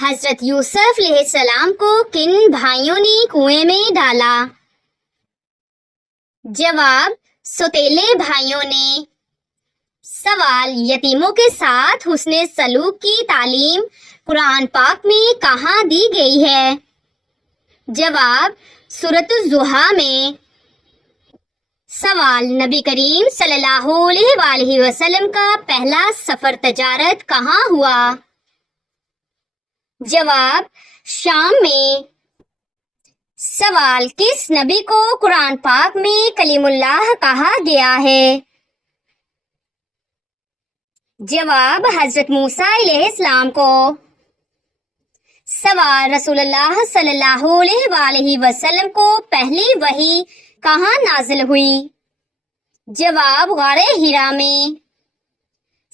حضرت یوسف علیہ السلام کو کن بھائیوں نے کنویں میں ڈالا؟ جواب: سوتیلے بھائیوں نے۔ سوال: یتیموں کے ساتھ حسن سلوک کی تعلیم قرآن پاک میں کہاں دی گئی ہے؟ جواب: سورۃ الضحیٰ میں۔ سوال: نبی کریم صلی اللہ علیہ وآلہ وسلم کا پہلا سفر تجارت کہاں ہوا؟ جواب: شام میں۔ سوال: کس نبی کو قرآن پاک میں کلیم اللہ کہا گیا ہے؟ جواب: حضرت موسیٰ علیہ السلام کو۔ سوال: رسول اللہ صلی اللہ علیہ وآلہ وسلم کو پہلی وحی کہاں نازل ہوئی؟ جواب: غار حرا میں۔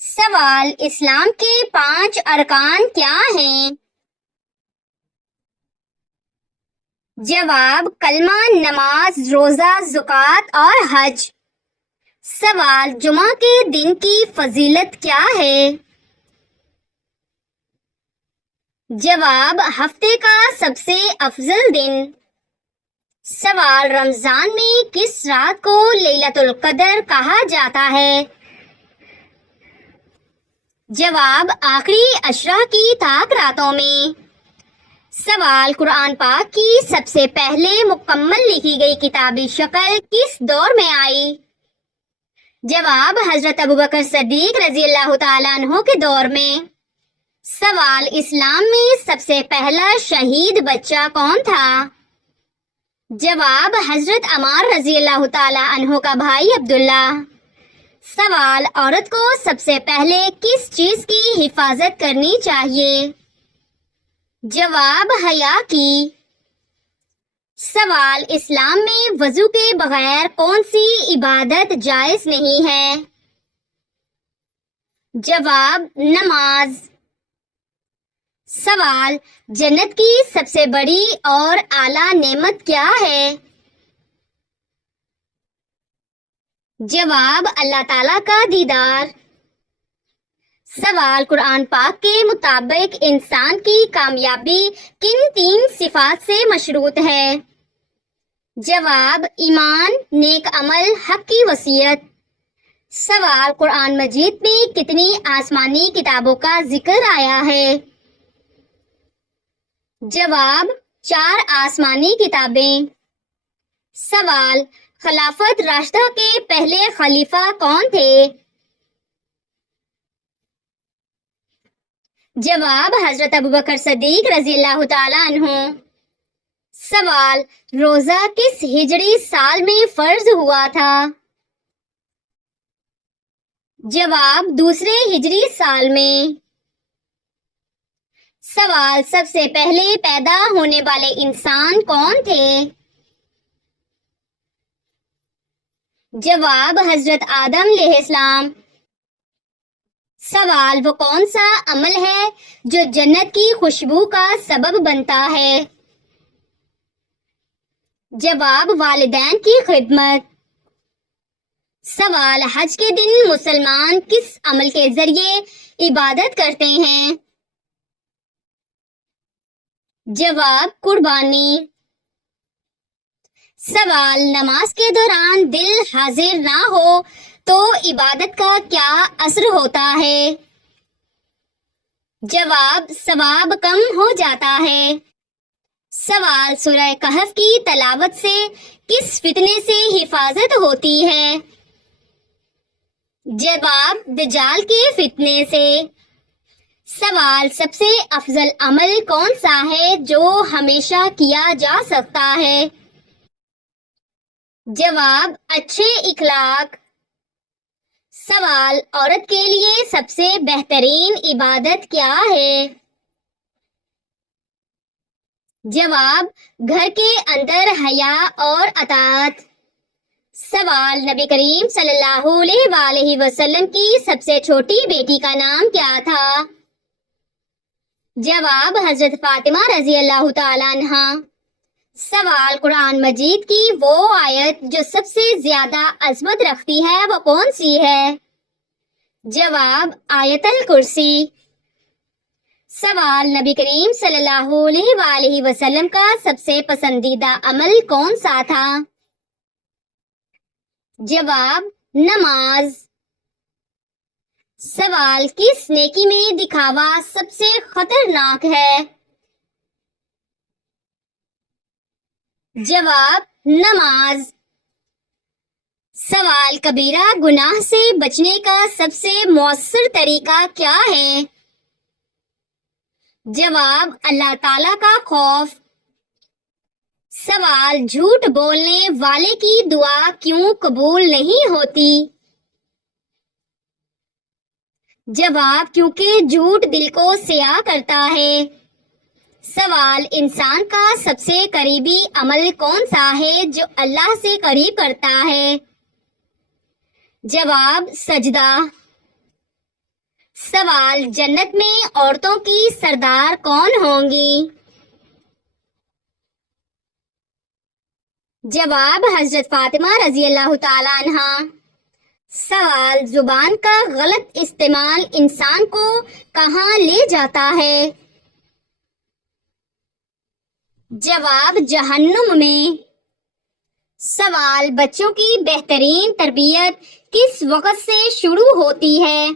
سوال: اسلام کے 5 ارکان کیا ہیں؟ جواب: کلمہ، نماز، روزہ، زکوٰۃ اور حج۔ سوال: جمعہ کے دن کی فضیلت کیا ہے؟ جواب: ہفتے کا سب سے افضل دن۔ سوال: رمضان میں کس رات کو لیلۃ القدر کہا جاتا ہے؟ جواب: آخری عشرہ کی طاق راتوں میں۔ سوال: قرآن پاک کی سب سے پہلے مکمل لکھی گئی کتابی شکل کس دور میں آئی؟ جواب: حضرت ابوبکر صدیق رضی اللہ تعالیٰ عنہ کے دور میں۔ سوال: اسلام میں سب سے پہلا شہید بچہ کون تھا؟ جواب: حضرت عمار رضی اللہ تعالیٰ عنہ کا بھائی عبداللہ۔ سوال: عورت کو سب سے پہلے کس چیز کی حفاظت کرنی چاہیے؟ جواب: حیا کی۔ سوال: اسلام میں وضو کے بغیر کون سی عبادت جائز نہیں ہے؟ جواب: نماز۔ سوال: جنت کی سب سے بڑی اور اعلیٰ نعمت کیا ہے؟ جواب: اللہ تعالیٰ کا دیدار۔ سوال: قرآن پاک کے مطابق انسان کی کامیابی کن 3 صفات سے مشروط ہے؟ جواب: ایمان، نیک عمل، حق کی وصیت۔ سوال: قرآن مجید میں کتنی آسمانی کتابوں کا ذکر آیا ہے؟ جواب: 4 آسمانی کتابیں۔ سوال: خلافت راشدہ کے پہلے خلیفہ کون تھے؟ جواب: حضرت ابوبکر صدیق رضی اللہ تعالیٰ عنہ۔ سوال: روزہ کس ہجری سال میں فرض ہوا تھا؟ جواب: دوسرے ہجری سال میں۔ سوال: سب سے پہلے پیدا ہونے والے انسان کون تھے؟ جواب: حضرت آدم علیہ السلام۔ سوال: وہ کون سا عمل ہے جو جنت کی خوشبو کا سبب بنتا ہے؟ جواب: والدین کی خدمت۔ سوال: حج کے دن مسلمان کس عمل کے ذریعے عبادت کرتے ہیں؟ جواب: قربانی۔ سوال: نماز کے دوران دل حاضر نہ ہو تو عبادت کا کیا اثر ہوتا ہے؟ جواب: ثواب کم ہو جاتا ہے۔ سوال: سورہ کہف کی تلاوت سے کس فتنے سے حفاظت ہوتی ہے؟ جواب: دجال کے فتنے سے۔ سوال: سب سے افضل عمل کون سا ہے جو ہمیشہ کیا جا سکتا ہے؟ جواب: اچھے اخلاق۔ سوال: عورت کے لیے سب سے بہترین عبادت کیا ہے؟ جواب: گھر کے اندر حیا اور اطاعت۔ سوال: نبی کریم صلی اللہ علیہ وآلہ وسلم کی سب سے چھوٹی بیٹی کا نام کیا تھا؟ جواب: حضرت فاطمہ رضی اللہ تعالیٰ عنہا۔ سوال: قرآن مجید کی وہ آیت جو سب سے زیادہ عظمت رکھتی ہے وہ کون سی ہے؟ جواب: آیت الکرسی۔ سوال، نبی کریم صلی اللہ علیہ وآلہ وسلم کا سب سے پسندیدہ عمل کون سا تھا؟ جواب، نماز۔ سوال، کس نیکی میں دکھاوا سب سے خطرناک ہے؟ جواب، نماز۔ سوال، کبیرہ گناہ سے بچنے کا سب سے مؤثر طریقہ کیا ہے؟ جواب، اللہ تعالیٰ کا خوف۔ سوال، جھوٹ بولنے والے کی دعا کیوں قبول نہیں ہوتی؟ جواب، کیونکہ جھوٹ دل کو سیاہ کرتا ہے۔ سوال، انسان کا سب سے قریبی عمل کون سا ہے جو اللہ سے قریب کرتا ہے؟ جواب، سجدہ۔ سوال، جنت میں عورتوں کی سردار کون ہوں گی؟ جواب، حضرت فاطمہ رضی اللہ تعالی عنہ۔ سوال، زبان کا غلط استعمال انسان کو کہاں لے جاتا ہے؟ جواب، جہنم میں۔ سوال، بچوں کی بہترین تربیت کس وقت سے شروع ہوتی ہے؟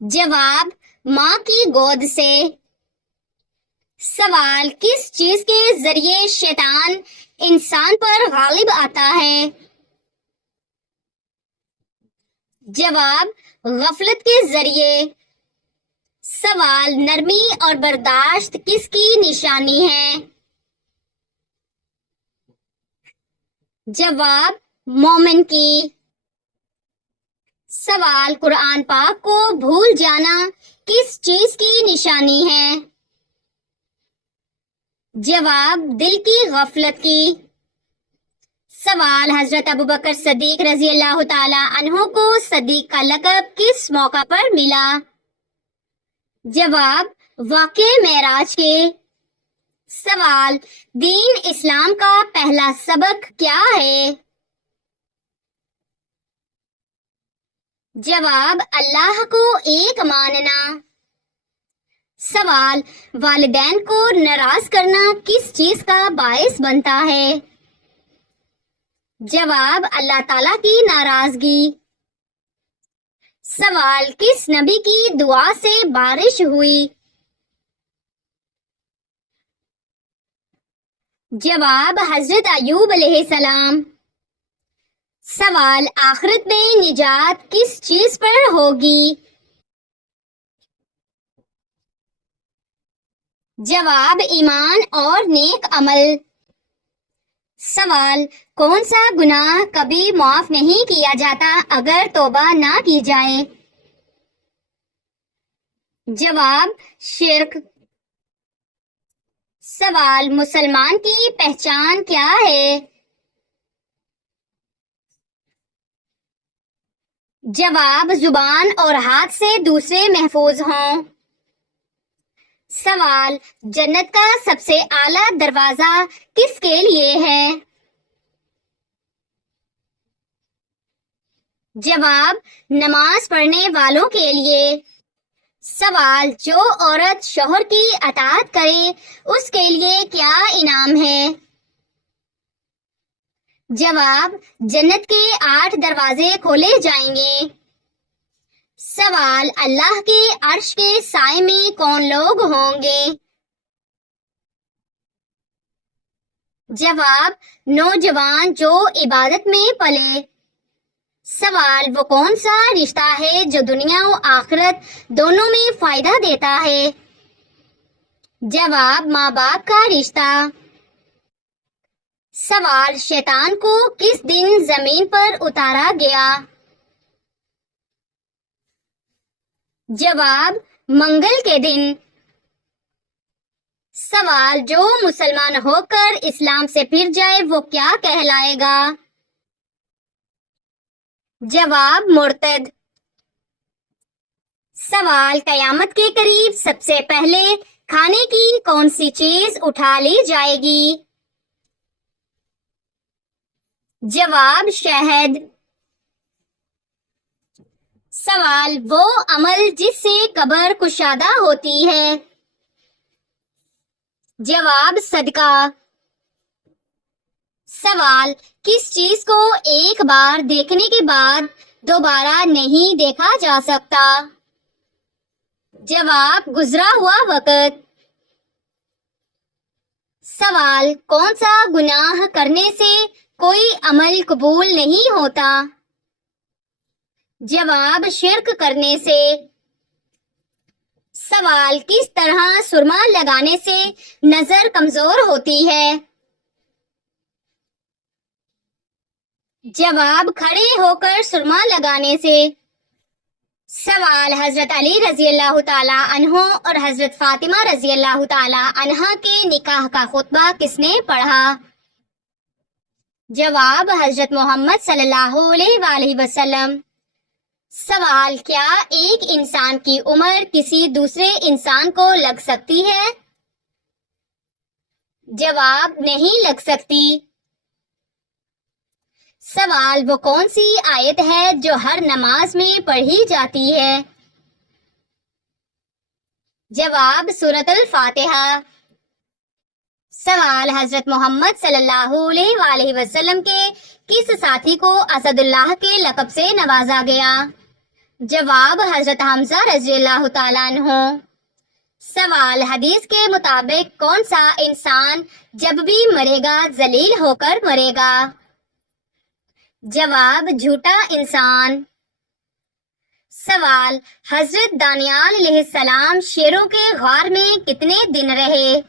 جواب، ماں کی گود سے۔ سوال، کس چیز کے ذریعے شیطان انسان پر غالب آتا ہے؟ جواب، غفلت کے ذریعے۔ سوال، نرمی اور برداشت کس کی نشانی ہے؟ جواب، مومن کی۔ سوال، قرآن پاک کو بھول جانا کس چیز کی نشانی ہے؟ جواب، دل کی غفلت کی۔ سوال، حضرت ابوبکر صدیق رضی اللہ تعالی عنہ کو صدیق کا لقب کس موقع پر ملا؟ جواب، واقعہ معراج کے۔ سوال، دین اسلام کا پہلا سبق کیا ہے؟ جواب، اللہ کو ایک ماننا۔ سوال، والدین کو ناراض کرنا کس چیز کا باعث بنتا ہے؟ جواب، اللہ تعالیٰ کی ناراضگی۔ سوال، کس نبی کی دعا سے بارش ہوئی؟ جواب، حضرت ایوب علیہ السلام۔ سوال، آخرت میں نجات کس چیز پر ہوگی؟ جواب، ایمان اور نیک عمل۔ سوال، کون سا گناہ کبھی معاف نہیں کیا جاتا اگر توبہ نہ کی جائے؟ جواب، شرک۔ سوال، مسلمان کی پہچان کیا ہے؟ جواب، زبان اور ہاتھ سے دوسرے محفوظ ہوں۔ سوال، جنت کا سب سے اعلیٰ دروازہ کس کے لیے ہے؟ جواب، نماز پڑھنے والوں کے لیے۔ سوال، جو عورت شوہر کی اطاعت کرے اس کے لیے کیا انعام ہے؟ جواب، جنت کے 8 دروازے کھولے جائیں گے۔ سوال، اللہ کے عرش کے سائے میں کون لوگ ہوں گے؟ جواب، نوجوان جو عبادت میں پلے۔ سوال، وہ کون سا رشتہ ہے جو دنیا و آخرت دونوں میں فائدہ دیتا ہے؟ جواب، ماں باپ کا رشتہ۔ سوال، شیطان کو کس دن زمین پر اتارا گیا؟ جواب، منگل کے دن۔ سوال، جو مسلمان ہو کر اسلام سے پھر جائے وہ کیا کہلائے گا؟ جواب، مرتد۔ سوال، قیامت کے قریب سب سے پہلے کھانے کی کون سی چیز اٹھا لی جائے گی؟ جواب، شہد۔ سوال وہ عمل جس سے قبر کشادہ ہوتی ہے. جواب صدقہ. سوال کس چیز کو ایک بار دیکھنے کے بعد دوبارہ نہیں دیکھا جا سکتا؟ جواب گزرا ہوا وقت. سوال کون سا گناہ کرنے سے کوئی عمل قبول نہیں ہوتا؟ جواب شرک کرنے سے. سوال کس طرح سرما لگانے سے نظر کمزور ہوتی ہے؟ جواب کھڑے ہو کر سرما لگانے سے. سوال حضرت علی رضی اللہ تعالی عنہ اور حضرت فاطمہ رضی اللہ تعالی عنہا کے نکاح کا خطبہ کس نے پڑھا؟ جواب حضرت محمد صلی اللہ علیہ وآلہ وسلم. سوال کیا ایک انسان کی عمر کسی دوسرے انسان کو لگ سکتی ہے؟ جواب نہیں لگ سکتی. سوال وہ کون سی آیت ہے جو ہر نماز میں پڑھی جاتی ہے؟ جواب سورۃ الفاتحہ. سوال حضرت محمد صلی اللہ علیہ وآلہ وسلم کے کس ساتھی کو اسد اللہ کے لقب سے نوازا گیا؟ جواب حضرت حمزہ رضی اللہ تعالیٰ عنہ. سوال حدیث کے مطابق کون سا انسان جب بھی مرے گا ذلیل ہو کر مرے گا؟ جواب جھوٹا انسان. سوال حضرت دانیال علیہ السلام شیروں کے غار میں کتنے دن رہے؟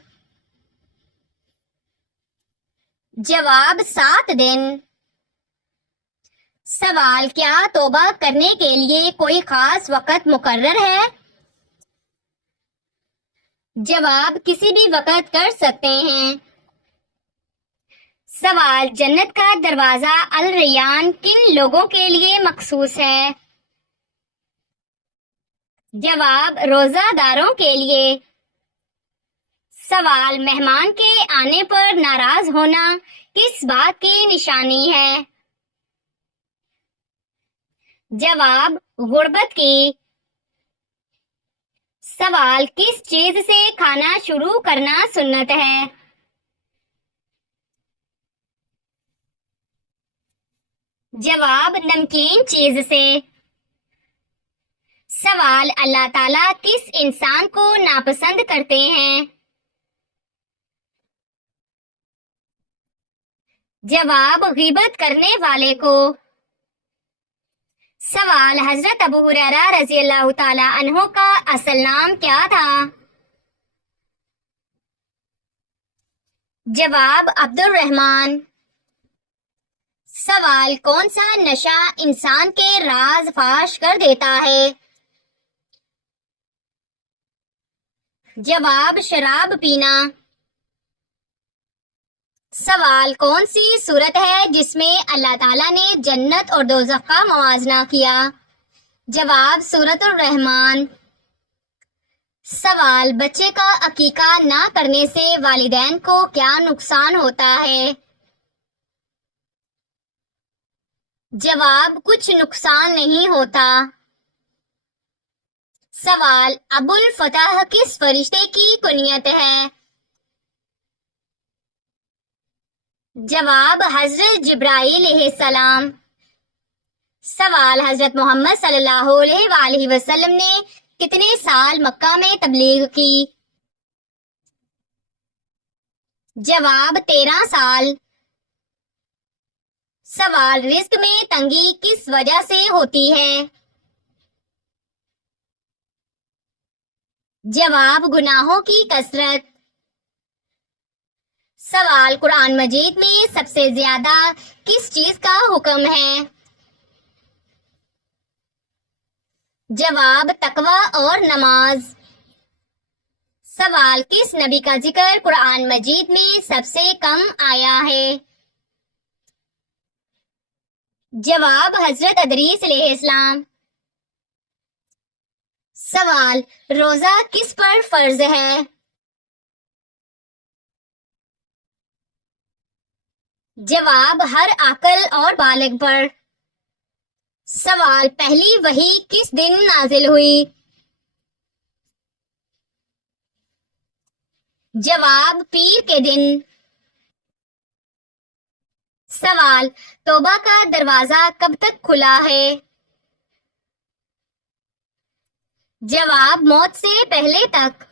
جواب 7 دن. سوال کیا توبہ کرنے کے لیے کوئی خاص وقت مقرر ہے؟ جواب کسی بھی وقت کر سکتے ہیں. سوال جنت کا دروازہ الریان کن لوگوں کے لیے مخصوص ہے؟ جواب روزہ داروں کے لیے. سوال مہمان کے آنے پر ناراض ہونا کس بات کی نشانی ہے؟ جواب غربت کی. سوال کس چیز سے کھانا شروع کرنا سنت ہے؟ جواب نمکین چیز سے. سوال اللہ تعالیٰ کس انسان کو ناپسند کرتے ہیں؟ جواب غیبت کرنے والے کو. سوال حضرت ابو ہریرہ رضی اللہ تعالی عنہ کا اصل نام کیا تھا؟ جواب عبد الرحمن. سوال کون سا نشہ انسان کے راز فاش کر دیتا ہے؟ جواب شراب پینا. سوال کون سی صورت ہے جس میں اللہ تعالیٰ نے جنت اور دوزخ کا موازنہ کیا؟ جواب سورۃ الرحمن. سوال بچے کا عقیقہ نہ کرنے سے والدین کو کیا نقصان ہوتا ہے؟ جواب کچھ نقصان نہیں ہوتا. سوال ابو الفتح کس فرشتے کی کنیت ہے؟ جواب حضرت جبرائیل علیہ السلام. سوال حضرت محمد صلی اللہ علیہ وآلہ وسلم نے کتنے سال مکہ میں تبلیغ کی؟ جواب 13 سال. سوال رزق میں تنگی کس وجہ سے ہوتی ہے؟ جواب گناہوں کی کثرت. سوال قرآن مجید میں سب سے زیادہ کس چیز کا حکم ہے؟ جواب تقوی اور نماز. سوال کس نبی کا ذکر قرآن مجید میں سب سے کم آیا ہے؟ جواب حضرت ادریس علیہ السلام. سوال روزہ کس پر فرض ہے؟ جواب ہر عاقل اور بالغ پر. سوال، پہلی وحی کس دن نازل ہوئی؟ جواب، پیر کے دن۔ سوال، توبہ کا دروازہ کب تک کھلا ہے؟ جواب، موت سے پہلے تک۔